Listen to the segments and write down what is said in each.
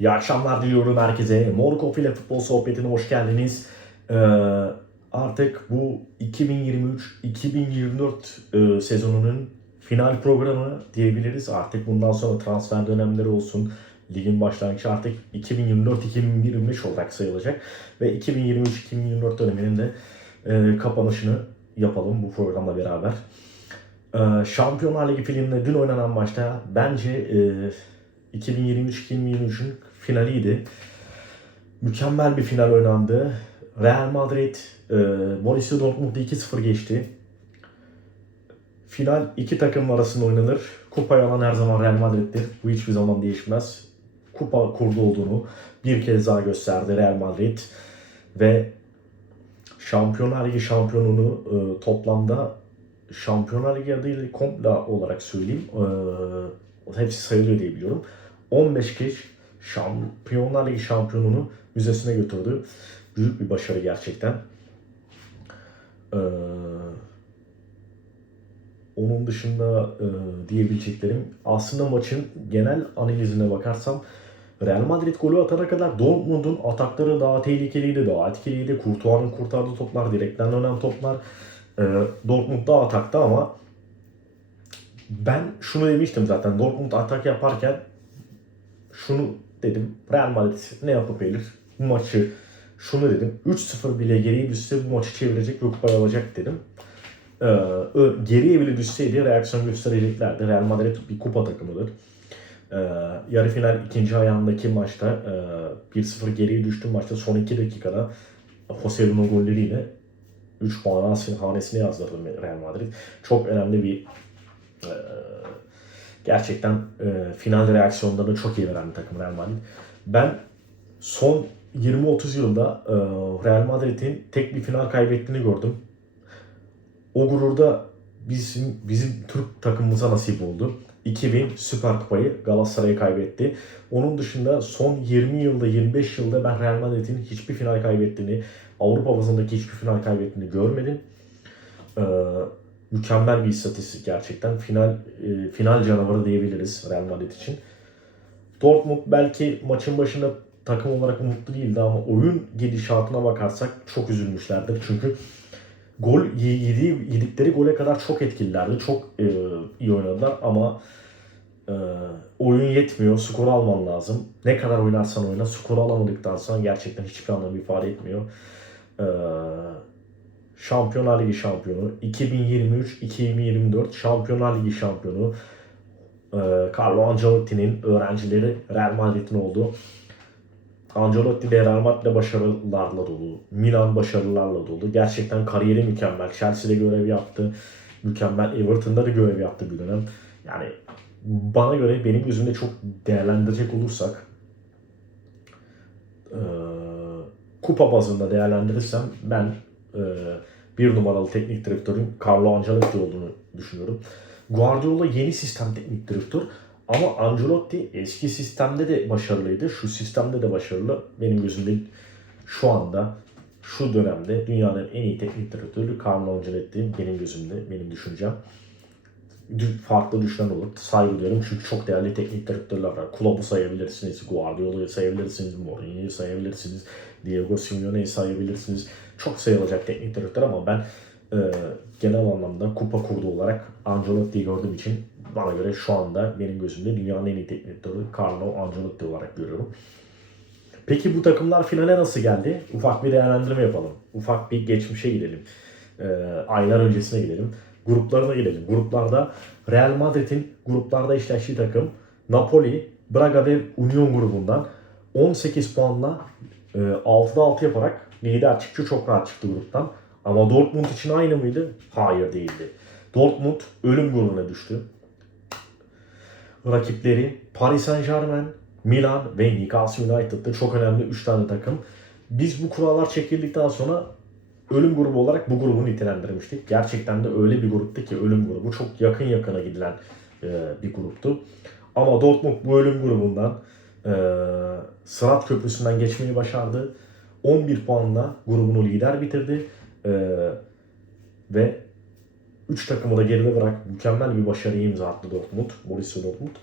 İyi akşamlar diliyorum herkese. Mor ile futbol sohbetine hoş geldiniz. Ee, artık bu 2023-2024 e, sezonunun final programı diyebiliriz. Artık bundan sonra transfer dönemleri olsun. Ligin başlangıcı artık 2024-2025 olarak sayılacak. Ve 2023-2024 döneminin de e, kapanışını yapalım bu programla beraber. Ee, Şampiyonlar Ligi filminde dün oynanan maçta bence e, 2023-2023'ün finaliydi. Mükemmel bir final oynandı. Real Madrid e, Borussia Dortmund'u 2-0 geçti. Final iki takım arasında oynanır. Kupayı alan her zaman Real Madrid'dir. Bu hiçbir zaman değişmez. Kupa kurdu olduğunu bir kez daha gösterdi Real Madrid. Ve Şampiyonlar Ligi şampiyonunu e, toplamda Şampiyonlar Ligi adıyla komple olarak söyleyeyim. E, hepsi sayılıyor diye biliyorum. 15 kez Şampiyonlar Ligi şampiyonunu müzesine götürdü. Büyük bir başarı gerçekten. Ee, onun dışında e, diyebileceklerim aslında maçın genel analizine bakarsam Real Madrid golü atana kadar Dortmund'un atakları daha tehlikeliydi, daha etkiliydi. Courtois'un kurtardığı toplar, direkten dönen toplar. E, Dortmund daha atakta ama ben şunu demiştim zaten Dortmund atak yaparken şunu dedim. Real Madrid ne yapıp gelir? Bu maçı şunu dedim. 3-0 bile geriye düşse bu maçı çevirecek ve kupayı alacak dedim. Ee, geriye bile düşseydi reaksiyon göstereceklerdi. Real Madrid bir kupa takımıdır. Ee, yarı final ikinci ayağındaki maçta e, 1-0 geriye düştü maçta son 2 dakikada Jose'nin golleriyle 3 puan hanesine yazdırdı Real Madrid. Çok önemli bir e, gerçekten e, final reaksiyonlarını çok iyi veren bir takım Real Madrid. Ben son 20-30 yılda e, Real Madrid'in tek bir final kaybettiğini gördüm. O gururda bizim bizim Türk takımımıza nasip oldu. 2000 Süper Kupayı Galatasaray'a kaybetti. Onun dışında son 20 yılda 25 yılda ben Real Madrid'in hiçbir final kaybettiğini, Avrupa bazındaki hiçbir final kaybettiğini görmedim. Ee, mükemmel bir istatistik gerçekten. Final e, final canavarı diyebiliriz Real Madrid için. Dortmund belki maçın başında takım olarak umutlu değildi ama oyun gidişatına bakarsak çok üzülmüşlerdir. Çünkü gol yedi, yedikleri gole kadar çok etkililerdi. Çok e, iyi oynadılar ama e, oyun yetmiyor. Skor alman lazım. Ne kadar oynarsan oyna skor alamadıktan sonra gerçekten hiçbir anlam ifade etmiyor. E, Şampiyonlar Ligi şampiyonu, 2023-2024 Şampiyonlar Ligi şampiyonu e, Carlo Ancelotti'nin öğrencileri Real Madrid'in oldu. Ancelotti de Real Madrid'de başarılarla dolu. Milan başarılarla dolu. Gerçekten kariyeri mükemmel. Chelsea'de görev yaptı. Mükemmel. Everton'da da görev yaptı bir dönem. Yani bana göre benim gözümde çok değerlendirecek olursak e, kupa bazında değerlendirirsem ben e, bir numaralı teknik direktörün Carlo Ancelotti olduğunu düşünüyorum. Guardiola yeni sistem teknik direktör ama Ancelotti eski sistemde de başarılıydı. Şu sistemde de başarılı. Benim gözümde şu anda şu dönemde dünyanın en iyi teknik direktörü Carlo Ancelotti benim gözümde, benim düşüncem. Dü- Farklı düşünen olur. Saygı duyuyorum çünkü çok değerli teknik direktörler var. Klopp'u sayabilirsiniz, Guardiola'yı sayabilirsiniz, Mourinho'yu sayabilirsiniz, Diego Simeone'yi sayabilirsiniz. Çok sayılacak teknik direktör ama ben e, genel anlamda kupa kurdu olarak Ancelotti'yi gördüğüm için bana göre şu anda benim gözümde dünyanın en iyi teknik direktörü Carlo Ancelotti olarak görüyorum. Peki bu takımlar finale nasıl geldi? Ufak bir değerlendirme yapalım. Ufak bir geçmişe gidelim. Ee, aylar öncesine gidelim. Gruplarına gidelim. Gruplarda Real Madrid'in gruplarda eşleştiği takım Napoli, Braga ve Union grubundan 18 puanla e, 6'da 6 yaparak lider çıktı. Çok rahat çıktı gruptan. Ama Dortmund için aynı mıydı? Hayır değildi. Dortmund ölüm grubuna düştü. Rakipleri Paris Saint Germain, Milan ve Newcastle United'da çok önemli 3 tane takım. Biz bu kurallar çekildikten sonra ölüm grubu olarak bu grubu nitelendirmiştik. Gerçekten de öyle bir gruptu ki ölüm grubu. Çok yakın yakına gidilen e, bir gruptu. Ama Dortmund bu ölüm grubundan e, Sırat Köprüsü'nden geçmeyi başardı. 11 puanla grubunu lider bitirdi. E, ve 3 takımı da geride bırak mükemmel bir başarıyı imza attı Dortmund. Borussia Dortmund.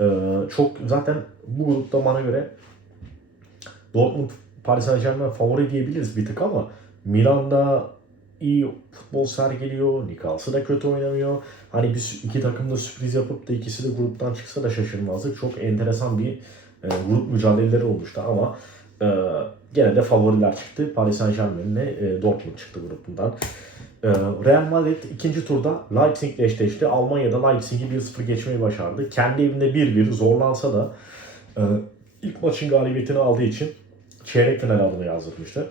Ee, çok zaten bu grupta bana göre Dortmund Paris Saint Germain favori diyebiliriz bir tık ama Milan'da iyi futbol sergiliyor. Nikalsı da kötü oynamıyor. Hani biz iki takım da sürpriz yapıp da ikisi de gruptan çıksa da şaşırmazdık. Çok enteresan bir e, grup mücadeleleri olmuştu ama e, gene de favoriler çıktı. Paris Saint Germain'le e, Dortmund çıktı grubundan. E, Real Madrid ikinci turda Leipzig'le eşleşti. Almanya'da Leipzig'i 1-0 geçmeyi başardı. Kendi evinde 1-1 zorlansa da e, ilk maçın galibiyetini aldığı için çeyrek final adını yazdırmıştı.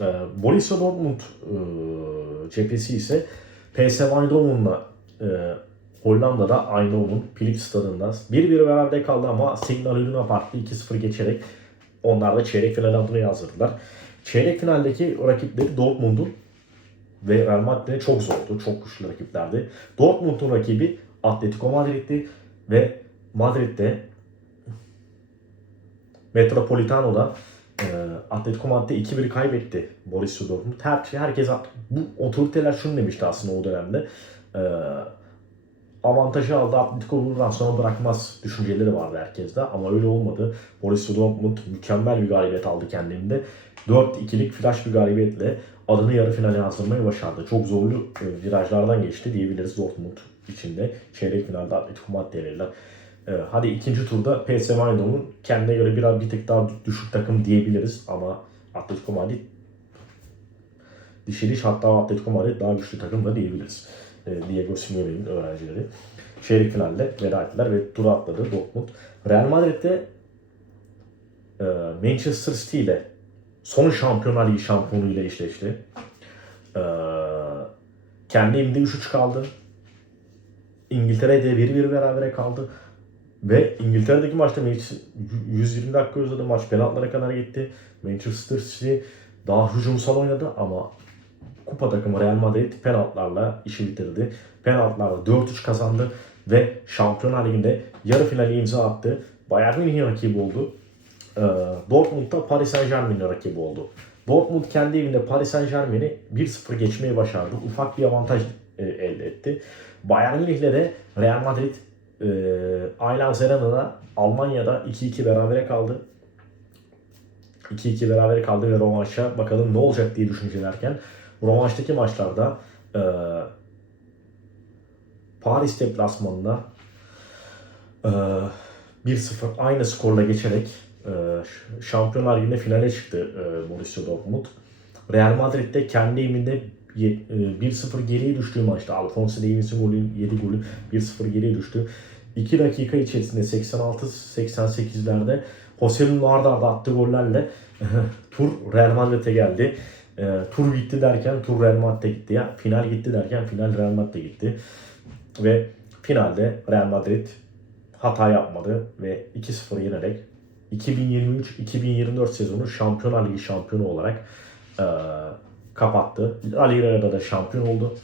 E, Borussia Dortmund cephesi ise PSV Eindhoven'la Hollanda'da Eindhoven, Philips stadında 1-1 berabere kaldı ama Signal Iduna Park'ta 2-0 geçerek onlar da çeyrek final adını yazdırdılar. Çeyrek finaldeki rakipleri Dortmund'un ve Real Madrid'e çok zordu. Çok güçlü rakiplerdi. Dortmund'un rakibi Atletico Madrid'di ve Madrid'de Metropolitano'da e, Atletico Madrid'de 2-1 kaybetti Borussia Dortmund. Her, herkes bu otoriteler şunu demişti aslında o dönemde. E, avantajı aldı. Atletico buradan sonra bırakmaz düşünceleri vardı herkeste ama öyle olmadı. Borussia Dortmund mükemmel bir galibiyet aldı kendinde. 4-2'lik flash bir galibiyetle adını yarı finale yazdırmayı başardı. Çok zorlu e, virajlardan geçti diyebiliriz Dortmund içinde. Çeyrek finalde Atletico Madrid'e yenildiler. E, hadi ikinci turda PSV Eindhoven kendine göre biraz bir tık daha düşük takım diyebiliriz ama Atletico Madrid dişi diş hatta Atletico Madrid daha güçlü takım da diyebiliriz. E, Diego Simeone'nin öğrencileri. Çeyrek finalde veda ettiler ve tura atladı Dortmund. Real Madrid'de e, Manchester City ile son Şampiyonlar Ligi şampiyonuyla eşleşti. E, kendi evinde 3-3 kaldı. İngiltere'de 1-1 berabere kaldı. Ve İngiltere'deki maçta 120 dakika uzadı. Maç penaltılara kadar gitti. Manchester City daha hücumsal oynadı ama kupa takımı Real Madrid penaltılarla işi bitirdi. Penaltılarla 4-3 kazandı ve Şampiyonlar Ligi'nde yarı finali imza attı. Bayern Münih'in rakibi oldu. Ee, Dortmund'da Paris Saint Germain'in rakibi oldu. Dortmund kendi evinde Paris Saint Germain'i 1-0 geçmeyi başardı. Ufak bir avantaj e, elde etti. Bayern Münih'le de Real Madrid e, Allianz Arena'da Almanya'da 2-2 berabere kaldı. 2-2 berabere kaldı ve rövanşa bakalım ne olacak diye düşüncelerken rövanştaki maçlarda e, Paris deplasmanında e, 1-0 aynı skorla geçerek e, Şampiyonlar Ligi'nde finale çıktı e, Borussia Dortmund. Real Madrid'de kendi evinde 1-0 geriye düştüğü maçta Alphonso Davies'in golü 7 golü 1-0 geriye düştü. 2 dakika içerisinde 86-88'lerde Jose'nin arda arda attığı gollerle tur Real Madrid'e geldi. E, tur gitti derken tur Real Madrid'e gitti. Ya, final gitti derken final Real Madrid'e gitti. Ve finalde Real Madrid hata yapmadı ve 2-0 yenerek 2023-2024 sezonu Şampiyonlar Ligi şampiyonu olarak e, kapattı. La Liga'da da şampiyon oldu.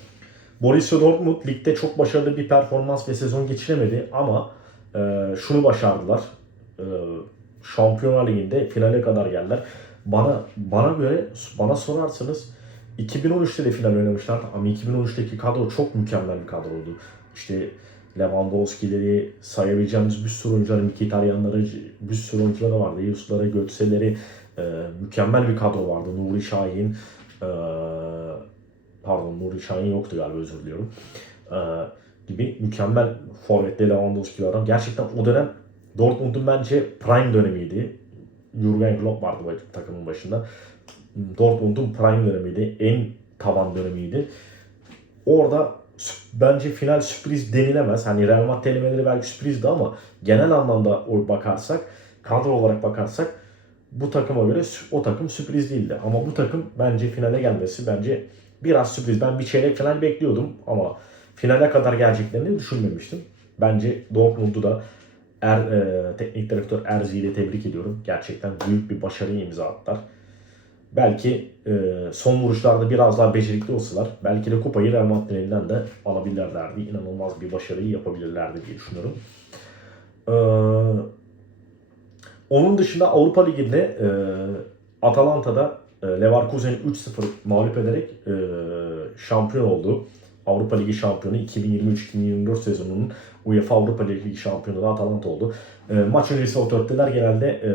Borussia Dortmund ligde çok başarılı bir performans ve sezon geçiremedi ama e, şunu başardılar. E, Şampiyonlar Ligi'nde finale kadar geldiler. Bana bana göre bana sorarsanız 2013'te de final oynamışlar ama 2013'teki kadro çok mükemmel bir kadroydu. İşte Lewandowski'leri sayabileceğimiz bir sürü oyuncular, Mkhitaryanları, bir sürü oyuncuları vardı. Yusuf'ları, Götze'leri e, mükemmel bir kadro vardı. Nuri Şahin, e, pardon Nuri Şahin yoktu galiba özür diliyorum. E, gibi mükemmel forvetli Lewandowski var. Gerçekten o dönem Dortmund'un bence prime dönemiydi. Jurgen Klopp vardı takımın başında. Dortmund'un prime dönemiydi. En tavan dönemiydi. Orada bence final sürpriz denilemez. Hani Real Madrid elemeleri belki sürprizdi ama genel anlamda bakarsak, kadro olarak bakarsak bu takıma göre o takım sürpriz değildi. Ama bu takım bence finale gelmesi bence biraz sürpriz. Ben bir çeyrek final bekliyordum ama finale kadar geleceklerini düşünmemiştim. Bence Dortmund'u da er, e, teknik direktör Erzi ile tebrik ediyorum. Gerçekten büyük bir başarıyı imza attılar. Belki e, son vuruşlarda biraz daha becerikli olsalar belki de kupayı Real Madrid'in elinden de alabilirlerdi. İnanılmaz bir başarıyı yapabilirlerdi diye düşünüyorum. Ee, onun dışında Avrupa Ligi'nde e, Atalanta'da e, Leverkusen'i 3-0 mağlup ederek e, şampiyon oldu. Avrupa Ligi şampiyonu 2023-2024 sezonunun UEFA Avrupa Ligi şampiyonu da Atalanta oldu. E, maç öncesi otoriteler genelde e,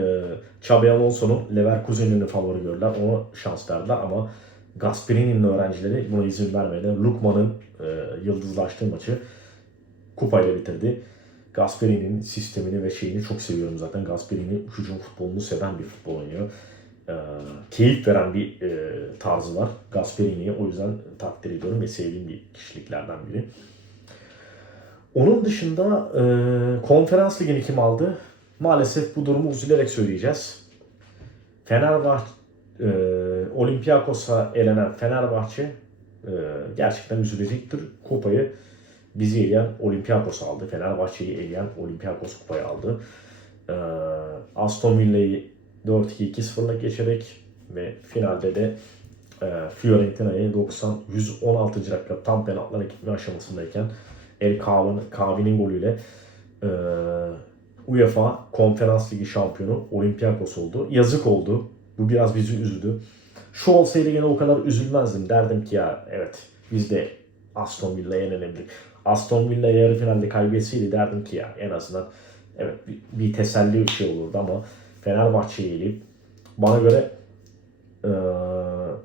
Xabi Alonso'nun Leverkusen'in favori gördüler. Ona şans verdiler ama Gasperini'nin öğrencileri buna izin vermedi. Lukman'ın e, yıldızlaştığı maçı kupayla bitirdi. Gasperini'nin sistemini ve şeyini çok seviyorum zaten. Gasperini hücum futbolunu seven bir futbol oynuyor. E, keyif veren bir e, tarzı var Gasperini'ye. O yüzden takdir ediyorum ve sevdiğim bir kişiliklerden biri. Onun dışında e, konferans ligini kim aldı? Maalesef bu durumu üzülerek söyleyeceğiz. Fenerbahçe, e, Olympiakos'a elenen Fenerbahçe e, gerçekten üzülecektir. Kupayı bizi eleyen Olympiakos aldı. Fenerbahçe'yi eleyen Olympiakos kupayı aldı. E, Aston Villa'yı 4-2-2-0'la geçerek ve finalde de e, Fiorentina'yı 90 116. dakika tam penaltılara gitme aşamasındayken El Kavi'nin golüyle e, UEFA Konferans Ligi şampiyonu Olympiakos oldu. Yazık oldu. Bu biraz bizi üzdü. Şu olsaydı gene o kadar üzülmezdim. Derdim ki ya evet biz de Aston Villa'ya yenildik. Aston Villa yarı finalde kaybetseydi derdim ki ya en azından evet bir, bir teselli bir şey olurdu ama Fenerbahçe'yi yenip bana göre e,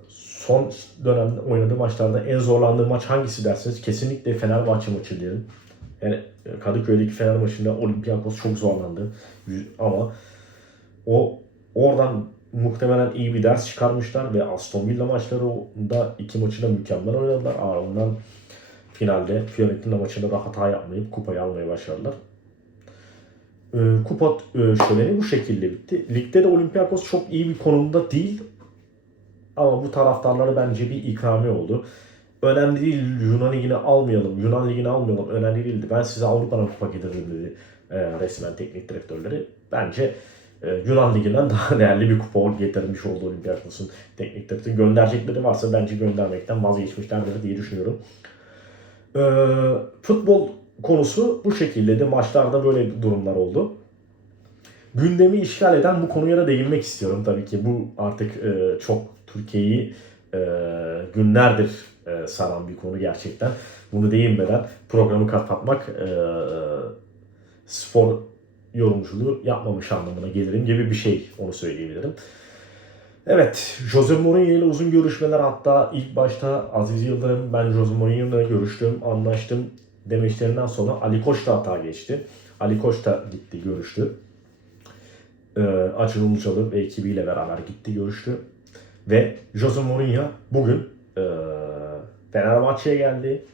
son dönemde oynadığı maçlarda en zorlandığı maç hangisi derseniz kesinlikle Fenerbahçe maçı derim. Yani e, Kadıköy'deki Fener maçında Olympiakos çok zorlandı. Ama o oradan muhtemelen iyi bir ders çıkarmışlar ve Aston Villa maçlarında iki maçı da mükemmel oynadılar. Ardından finalde Fiorentina maçında da hata yapmayıp kupayı almayı başardılar. Ee, Kupa e, şöleni bu şekilde bitti. Ligde de Olympiakos çok iyi bir konumda değil. Ama bu taraftarlara bence bir ikrami oldu. Önemli değil Yunan Ligi'ni almayalım, Yunan Ligi'ni almayalım önemli değildi. Ben size Avrupa'dan kupa getiririm dedi e, resmen teknik direktörleri. Bence e, Yunan Ligi'nden daha değerli bir kupa getirmiş oldu Olympiakos'un teknik direktörü. Gönderecekleri varsa bence göndermekten vazgeçmişlerdir diye düşünüyorum. E, futbol konusu bu şekildeydi. Maçlarda böyle durumlar oldu. Gündemi işgal eden bu konuya da değinmek istiyorum tabii ki. Bu artık e, çok Türkiye'yi e, günlerdir e, saran bir konu gerçekten. Bunu değinmeden programı kapatmak e, spor yorumculuğu yapmamış anlamına gelirim gibi bir şey onu söyleyebilirim. Evet, Jose Mourinho ile uzun görüşmeler hatta ilk başta Aziz Yıldırım ben Jose Mourinho ile görüştüm, anlaştım demeçlerinden sonra Ali Koç da hata geçti. Ali Koç da gitti, görüştü. Ee, Acun Ilıcalı ve ekibiyle beraber gitti, görüştü. Ve Jose Mourinho bugün e, Fenerbahçe'ye geldi.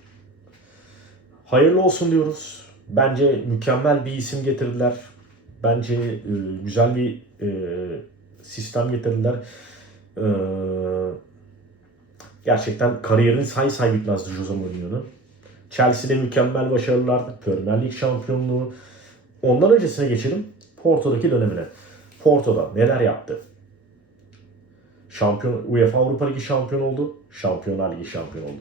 Hayırlı olsun diyoruz. Bence mükemmel bir isim getirdiler. Bence e, güzel bir e, sistem getirdiler. E, gerçekten kariyerini say say bitmezdi Jose Mourinho'nun. Chelsea'de mükemmel başarılar, Premier Lig şampiyonluğu. Ondan öncesine geçelim Porto'daki dönemine. Porto'da neler yaptı? Şampiyon UEFA Avrupa Ligi şampiyon oldu. Şampiyonlar Ligi şampiyon oldu.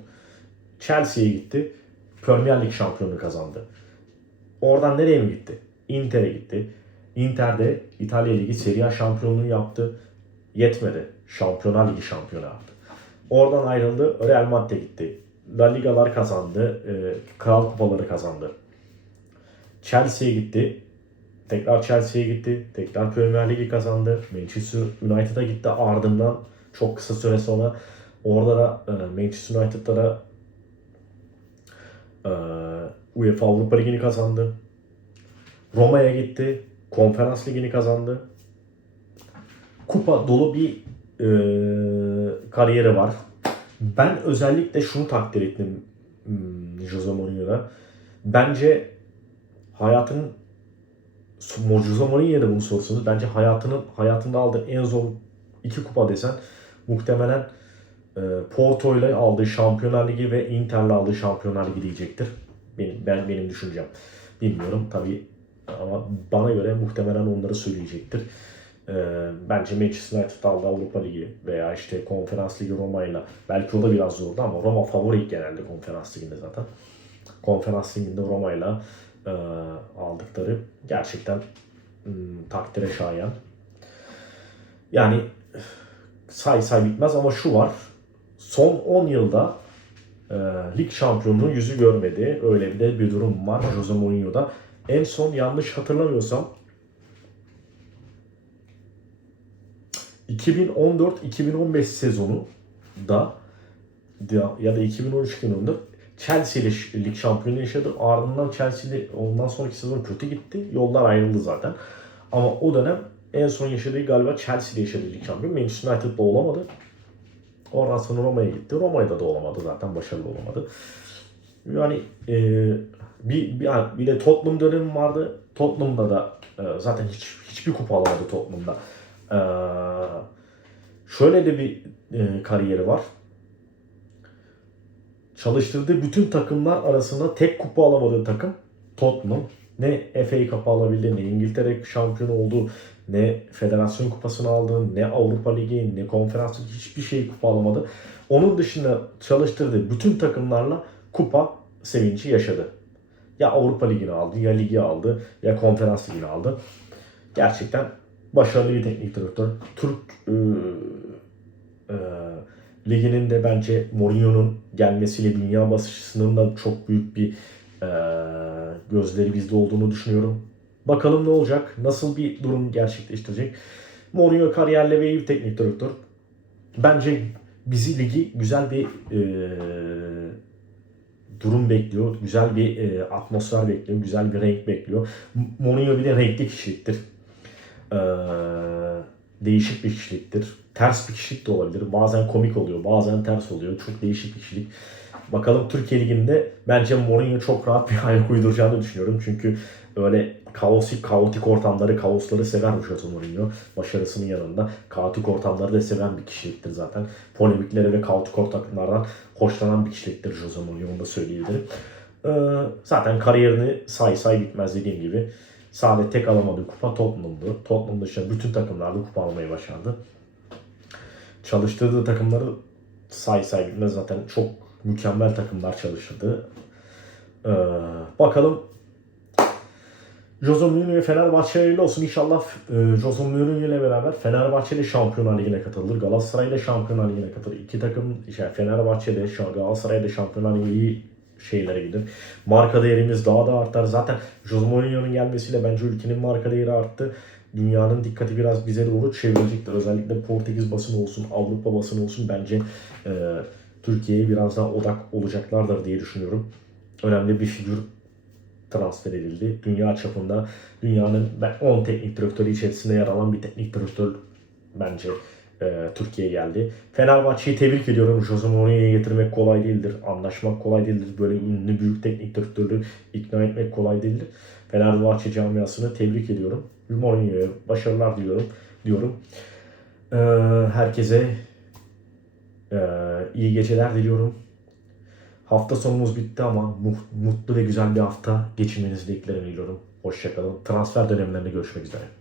Chelsea'ye gitti. Premier Lig şampiyonluğu kazandı. Oradan nereye mi gitti? Inter'e gitti. Inter'de İtalya Ligi Serie A şampiyonluğu yaptı. Yetmedi. Şampiyonlar Ligi şampiyonu yaptı. Oradan ayrıldı. Real Madrid'e gitti. La Ligalar kazandı. E, Kral Kupaları kazandı. Chelsea'ye gitti. Tekrar Chelsea'ye gitti. Tekrar Premier Ligi kazandı. Manchester United'a gitti. Ardından çok kısa süre sonra orada da e, Manchester United'da da e, UEFA Avrupa Ligi'ni kazandı. Roma'ya gitti. Konferans Ligi'ni kazandı. Kupa dolu bir e, kariyeri var. Ben özellikle şunu takdir ettim hmm, Jose Mourinho'da. Bence hayatının Jose Mourinho'ya da bunu sorsanız bence hayatının hayatında aldığı en zor iki kupa desen muhtemelen e, Porto ile aldığı Şampiyonlar Ligi ve Inter'le aldığı Şampiyonlar Ligi diyecektir. Benim ben benim düşüncem. Bilmiyorum tabii ama bana göre muhtemelen onları söyleyecektir. E, bence Manchester United aldı Avrupa Ligi veya işte Konferans Ligi Roma'yla. Belki o da biraz zordu ama Roma favori genelde Konferans Ligi'nde zaten. Konferans Ligi'nde Roma'yla e, aldıkları gerçekten hmm, takdire şayan. Yani say say bitmez ama şu var. Son 10 yılda e, lig şampiyonluğu yüzü görmedi. Öyle bir de bir durum var Jose Mourinho'da. En son yanlış hatırlamıyorsam 2014-2015 sezonu da ya da 2013-2014 Chelsea ile lig şampiyonu yaşadı. Ardından Chelsea ile ondan sonraki sezon kötü gitti. Yollar ayrıldı zaten. Ama o dönem en son yaşadığı galiba Chelsea ile yaşadığı lig şampiyonu. Manchester United'da olamadı. Oradan sonra Roma'ya gitti. Roma'da da olamadı zaten. Başarılı olamadı. Yani e, bir, bir, yani bir de Tottenham dönemi vardı. Tottenham'da da e, zaten hiç hiçbir kupa alamadı Tottenham'da. E, şöyle de bir e, kariyeri var. Çalıştırdığı bütün takımlar arasında tek kupa alamadığı takım Tottenham. Ne FA Cup alabildi, ne İngiltere şampiyonu oldu, ne Federasyon Kupası'nı aldı, ne Avrupa Ligi, ne Konferans Ligi hiçbir şey kupa alamadı. Onun dışında çalıştırdığı bütün takımlarla kupa sevinci yaşadı. Ya Avrupa Ligi'ni aldı, ya Ligi aldı, ya Konferans Ligi'ni aldı. Gerçekten başarılı bir teknik direktör. Türk e, e, liginin de bence Mourinho'nun gelmesiyle dünya basışının da çok büyük bir e, gözleri bizde olduğunu düşünüyorum. Bakalım ne olacak? Nasıl bir durum gerçekleştirecek? Mourinho kariyerle ve iyi bir teknik direktör. Bence bizi ligi güzel bir e, durum bekliyor. Güzel bir e, atmosfer bekliyor. Güzel bir renk bekliyor. Mourinho bir de renkli kişiliktir. E, değişik bir kişiliktir. Ters bir kişilik de olabilir. Bazen komik oluyor, bazen ters oluyor. Çok değişik bir kişilik. Bakalım Türkiye Ligi'nde bence Mourinho çok rahat bir ayak uyduracağını düşünüyorum. Çünkü öyle kaotik, kaotik ortamları, kaosları sever bu Jose Mourinho. Başarısının yanında kaotik ortamları da seven bir kişiliktir zaten. Polemikleri ve kaotik ortamlardan hoşlanan bir kişiliktir Jose Mourinho, onu da söyleyebilirim. Ee, zaten kariyerini say say bitmez dediğim gibi. Sadece tek alamadığı kupa Tottenham'dı. Tottenham dışında bütün takımlarda kupa almayı başardı. Çalıştırdığı takımları say say bitmez zaten çok mükemmel takımlar çalıştırdı. Ee, bakalım Jose Mourinho Fenerbahçe hayırlı olsun. İnşallah e, Jose Mourinho ile beraber Fenerbahçe ile Şampiyonlar Ligi'ne katılır. Galatasaray ile Şampiyonlar Ligi'ne katılır. İki takım, şey, Fenerbahçe de Galatasaray ile Şampiyonlar Ligi iyi şeylere gider. Marka değerimiz daha da artar. Zaten Jose Mourinho'nun gelmesiyle bence ülkenin marka değeri arttı. Dünyanın dikkati biraz bize doğru çevrilecektir. Özellikle Portekiz basını olsun, Avrupa basını olsun bence e, Türkiye'ye biraz daha odak olacaklardır diye düşünüyorum. Önemli bir figür transfer edildi. Dünya çapında dünyanın 10 teknik direktörü içerisinde yer alan bir teknik direktör bence e, Türkiye'ye geldi. Fenerbahçe'yi tebrik ediyorum. Jose Mourinho'yu getirmek kolay değildir. Anlaşmak kolay değildir. Böyle ünlü büyük teknik direktörü ikna etmek kolay değildir. Fenerbahçe camiasını tebrik ediyorum. Mourinho'ya başarılar diliyorum. diyorum. E, herkese e, iyi geceler diliyorum. Hafta sonumuz bitti ama mutlu ve güzel bir hafta geçirmenizi diliyorum. Hoşçakalın. Transfer dönemlerinde görüşmek üzere.